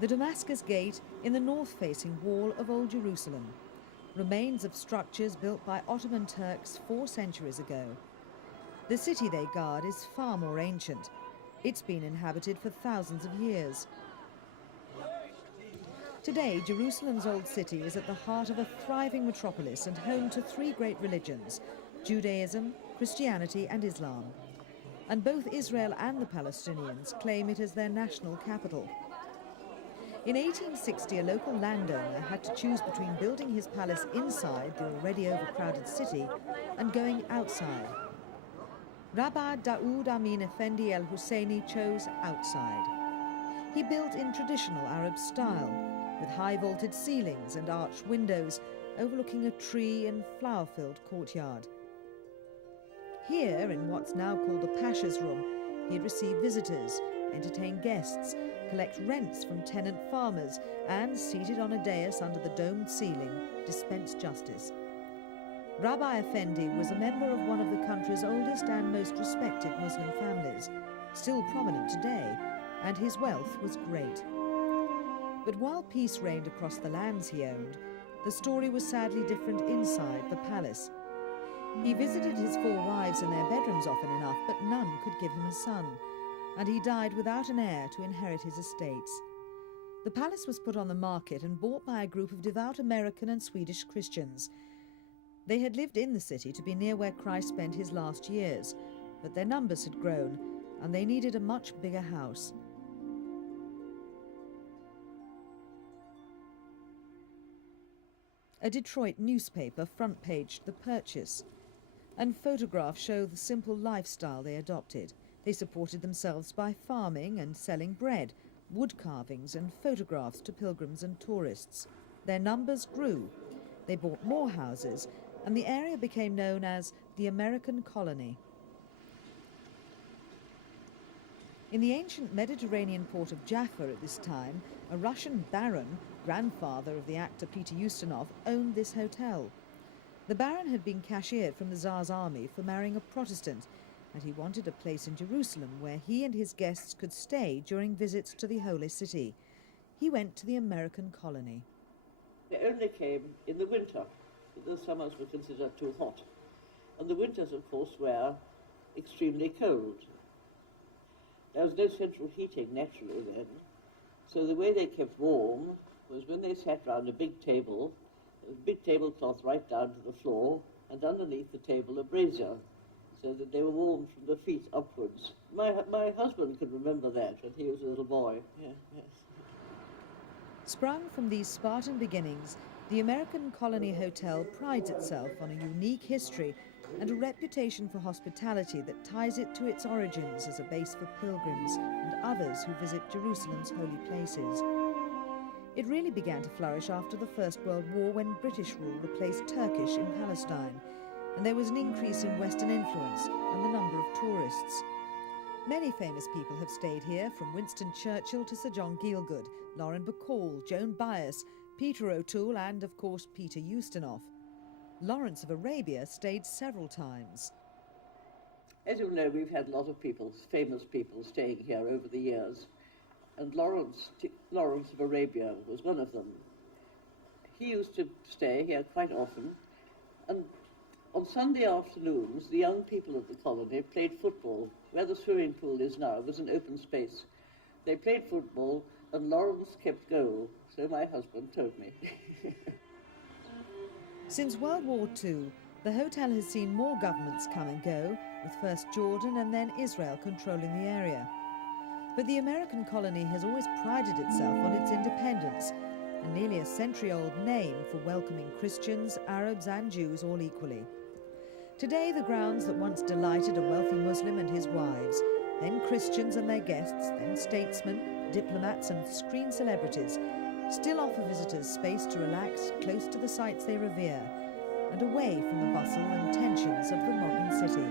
The Damascus Gate in the north-facing wall of Old Jerusalem, remains of structures built by Ottoman Turks 4 centuries ago. The city they guard is far more ancient. It's been inhabited for thousands of years. Today, Jerusalem's old city is at the heart of a thriving metropolis and home to 3 great religions: Judaism, Christianity and Islam. And both Israel and the Palestinians claim it as their national capital. In 1860, a local landowner had to choose between building his palace inside the already overcrowded city and going outside. Rabbah Daoud Amin Effendi Husseini chose outside. He built in traditional Arab style, with high-vaulted ceilings and arched windows overlooking a tree and flower-filled courtyard. Here, in what's now called the Pasha's room, he'd receive visitors, entertain guests, collect rents from tenant farmers, and, seated on a dais under the domed ceiling, dispense justice. Rabbah Effendi was a member of one of the country's oldest and most respected Muslim families, still prominent today, and his wealth was great. But while peace reigned across the lands he owned, the story was sadly different inside the palace. He visited his 4 wives in their bedrooms often enough, but none could give him a son, and he died without an heir to inherit his estates. The palace was put on the market and bought by a group of devout American and Swedish Christians. They had lived in the city to be near where Christ spent his last years, but their numbers had grown, and they needed a much bigger house. A Detroit newspaper front-paged the purchase, and photographs show the simple lifestyle they adopted. They supported themselves by farming and selling bread, wood carvings and photographs to pilgrims and tourists. Their numbers grew. They bought more houses, and the area became known as the American Colony. In the ancient Mediterranean port of Jaffa at this time, a Russian baron, grandfather of the actor Peter Ustinov, owned this hotel. The baron had been cashiered from the Tsar's army for marrying a Protestant, and he wanted a place in Jerusalem where he and his guests could stay during visits to the Holy City. He went to the American Colony. They only came in the winter, because the summers were considered too hot. And the winters, of course, were extremely cold. There was no central heating, naturally, then. So the way they kept warm was when they sat round a big tablecloth right down to the floor, and underneath the table a brazier, so that they were warmed from the feet upwards. My husband could remember that when he was a little boy. Yeah, yes. Sprung from these Spartan beginnings, the American Colony Hotel prides itself on a unique history and a reputation for hospitality that ties it to its origins as a base for pilgrims and others who visit Jerusalem's holy places. It really began to flourish after the First World War, when British rule replaced Turkish in Palestine, and there was an increase in Western influence and the number of tourists. Many famous people have stayed here, from Winston Churchill to Sir John Gielgud, Lauren Bacall, Joan Baez, Peter O'Toole and, of course, Peter Ustinov. Lawrence of Arabia stayed several times. As you know, we've had a lot of people, famous people, staying here over the years, and Lawrence of Arabia was one of them. He used to stay here quite often, and on Sunday afternoons, the young people of the colony played football. Where the swimming pool is now was an open space. They played football, and Lawrence kept goal, so my husband told me. Since World War II, the hotel has seen more governments come and go, with first Jordan and then Israel controlling the area. But the American colony has always prided itself on its independence, a nearly a century-old name for welcoming Christians, Arabs and Jews all equally. Today, the grounds that once delighted a wealthy Muslim and his wives, then Christians and their guests, then statesmen, diplomats and screen celebrities, still offer visitors space to relax close to the sites they revere and away from the bustle and tensions of the modern city.